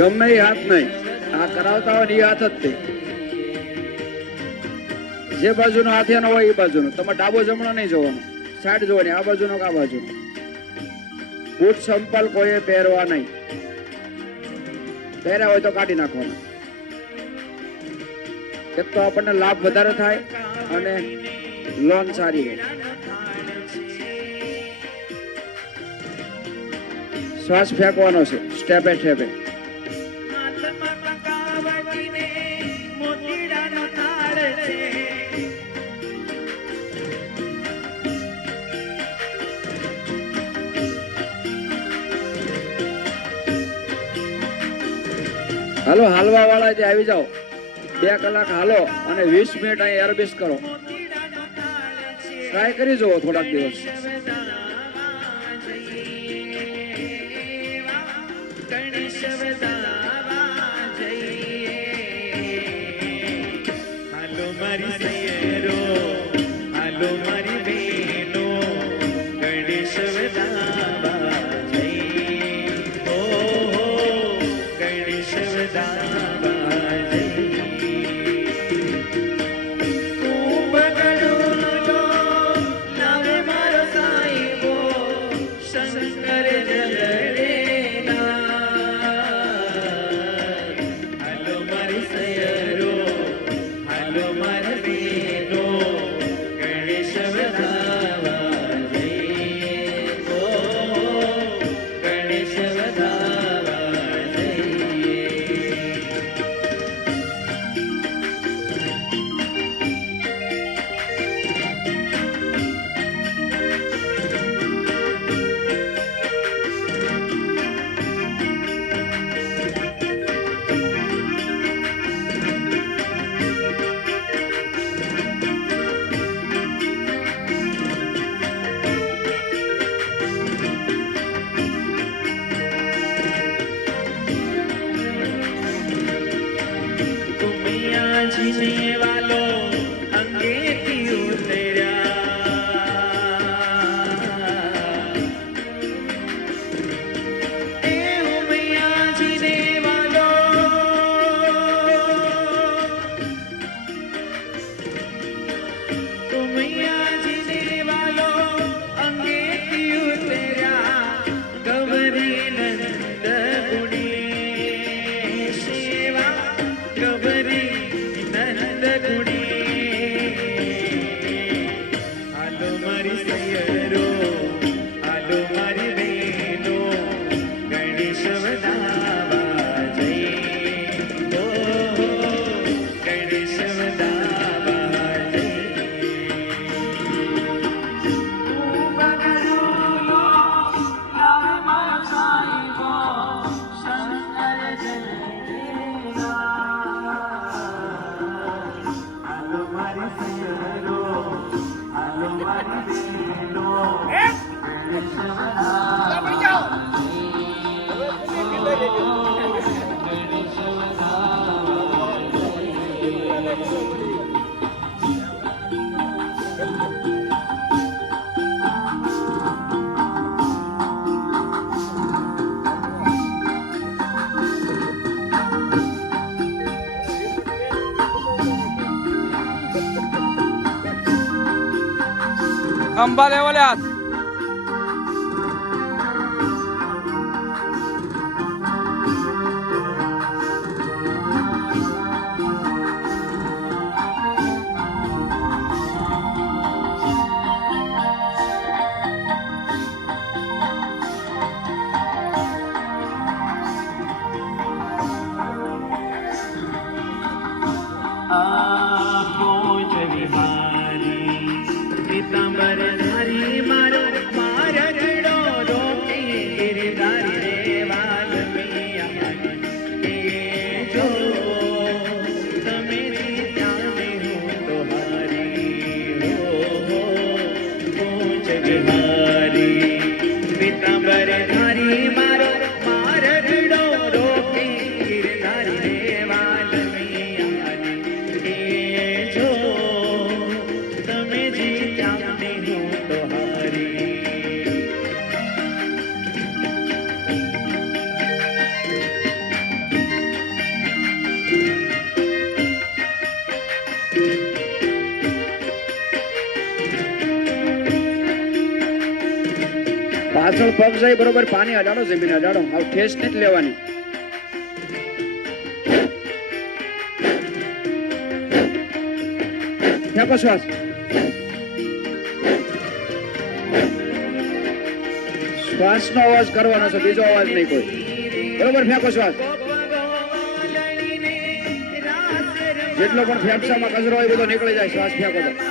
ગમે એ હાથ નહીં. આ કરાવતા હોય ને એ હાથ જ તે જે બાજુનો હાથ એનો હોય એ બાજુનો. તમે ડાબો જમણો નહીં જોવાનો. સાઈડ જોવાની. આ બાજુનો કે આ બાજુનો? બૂટ સંપલ કોઈએ પહેરવા નહીં. પહેર્યા હોય તો કાઢી નાખવાનો. એક તો આપણને લાભ વધારે થાય અને લોન સારી રહે. શ્વાસ ફેંકવાનો છે. સ્ટેપે સ્ટેપે હાલો હાલવા વાળા જે આવી જાઓ. બે કલાક હાલો અને વીસ મિનિટ અહીં એરબિસ કરો. ટ્રાય કરી જુઓ થોડાક દિવસ. ખંભા લેવલે ઉપર પાણી અડાડો, જમીન અડાડો હવે ઠેસ ને લેવાની. ખેંચો શ્વાસ નો અવાજ કરવાનો છે, બીજો અવાજ નહીં કોઈ. બરોબર ફેંકો શ્વાસ જેટલો પણ ફેફસામાં કચરો હોય બધો નીકળી જાય, શ્વાસ ફેંકો તો.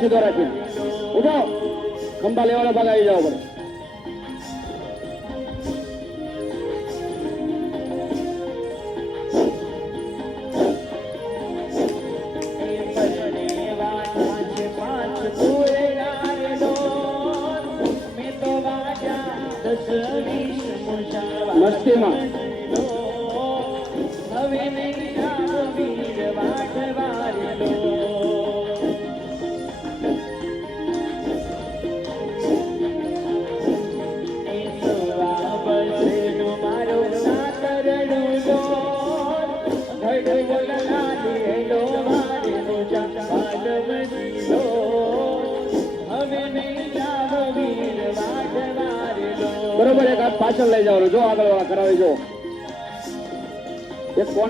સીધો રાખીને ઉઠો. ખંભા લેવાના ભાગ આવી જાવ પડે મસ્તીમાં.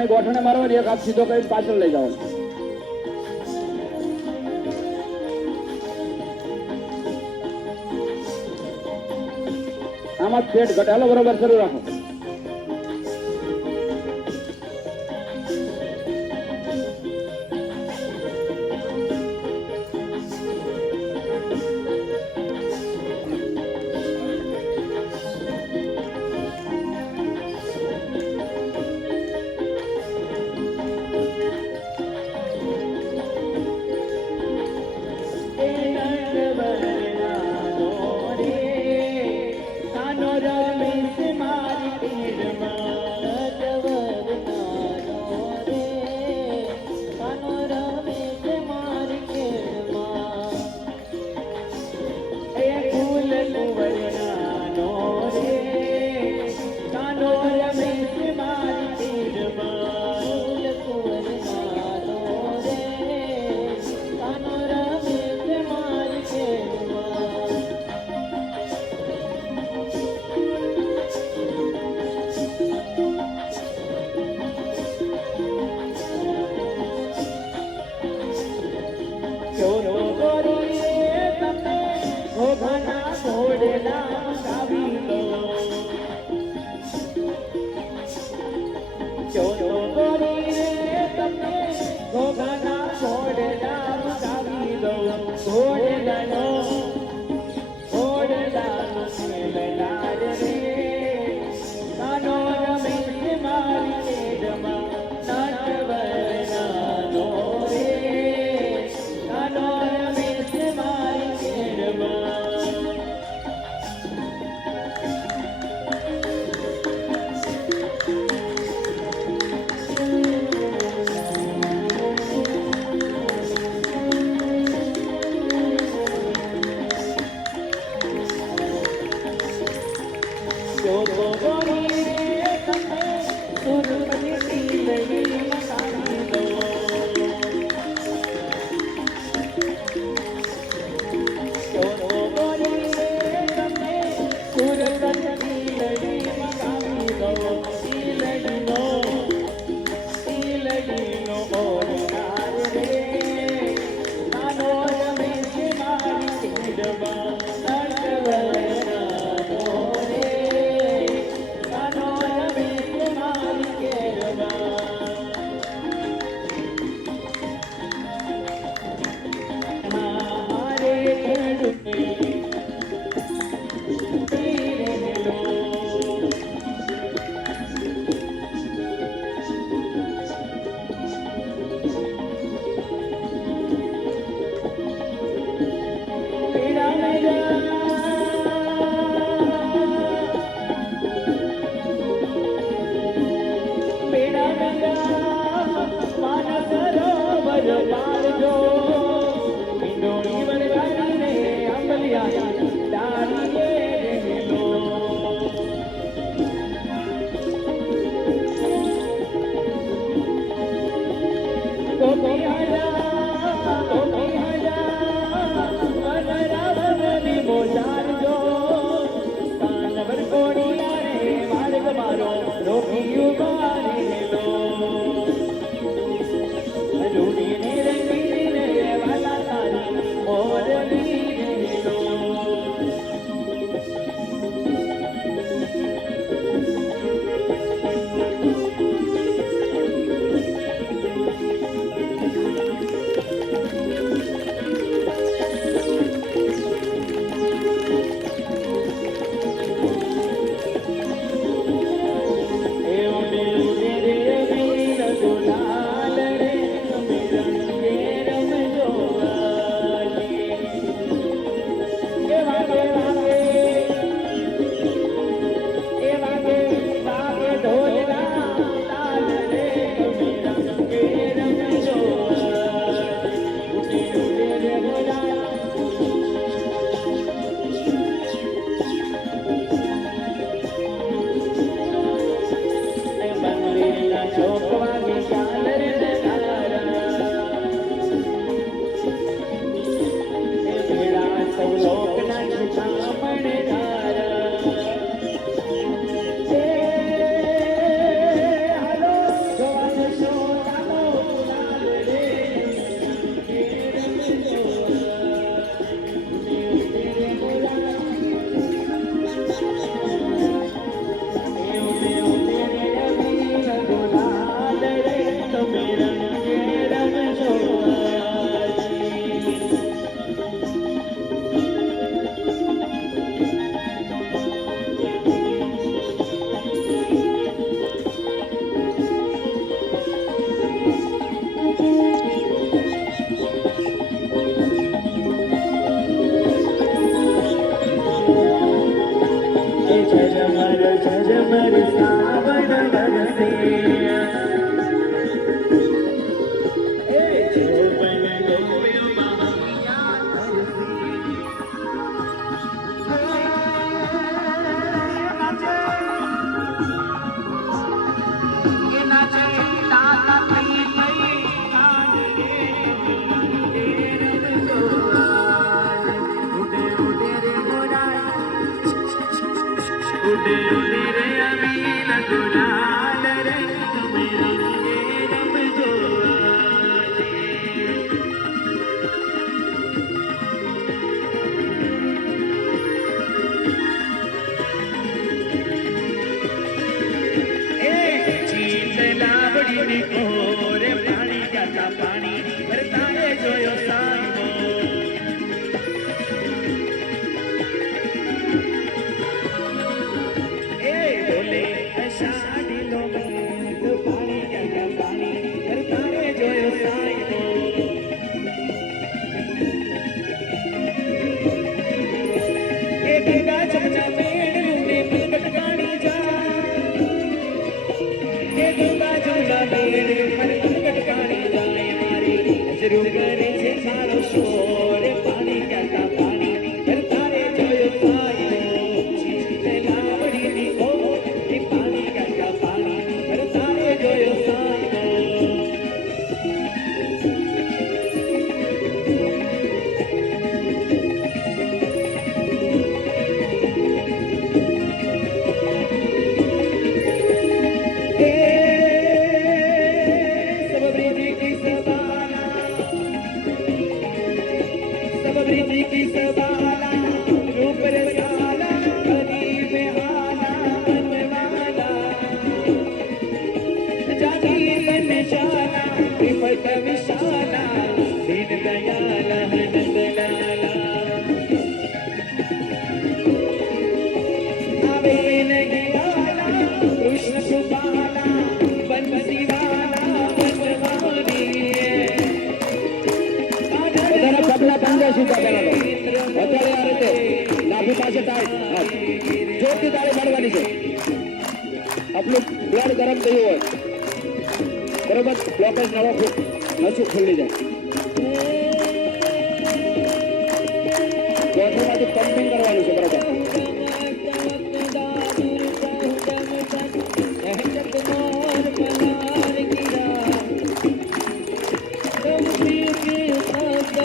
ગોઠણે ગોઠણે મારવાની એક હાથ સીધો કરીને પાછળ લઈ જાઓ. આમાં પેટ ઘટાડો બરોબર શરૂ રાખો.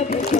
Thank you.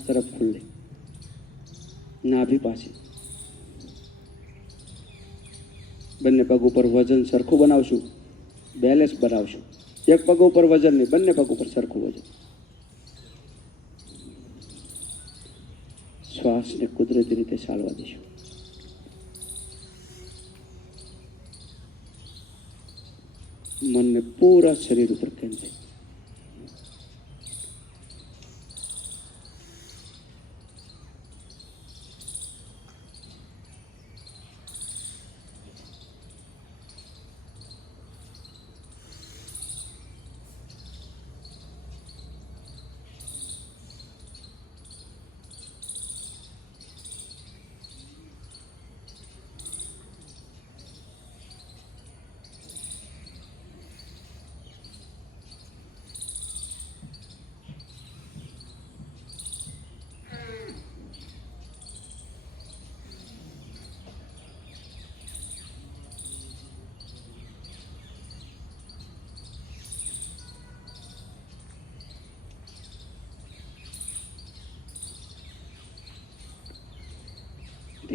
આકાશ તરફ ખુલ્લે નાભી પાસે. બંને પગ ઉપર વજન સરખું બનાવશું બેલેન્સ બનાવશું. એક પગ ઉપર વજન નહીં, બંને પગ ઉપર સરખું વજન. શ્વાસને કુદરતી રીતે ચાલવા દઈશું મનને પૂરા શરીર ઉપર કેન્દ્રિત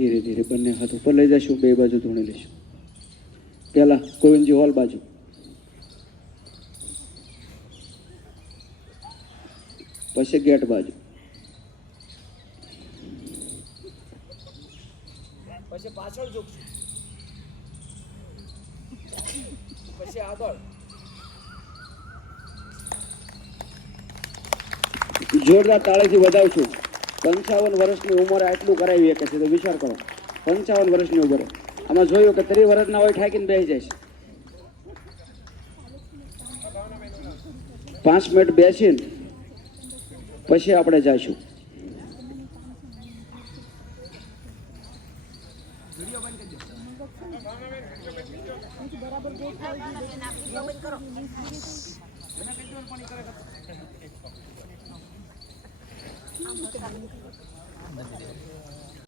ધીરે ધીરે બંને હાથ ઉપર લઈ જશું બે બાજુ ધૂણી લઈશું. પહેલાં ગોવિંદજી હોલ બાજુ. પછી ગેટ બાજુ. પછી પાછળ ઝૂકશું. પછી આગળ. જોરદાર તાળેથી વધાવશું. પંચાવન વર્ષની ઉંમરે આટલું કરાવી શકે છે, તો વિચાર કરો. પંચાવન વર્ષની ઉંમરે. આમાં જોયું કે ત્રીસ વર્ષના હોય ઠાકીને બેસી જાય પાંચ મિનિટ બેસીને પછી આપણે જઈશું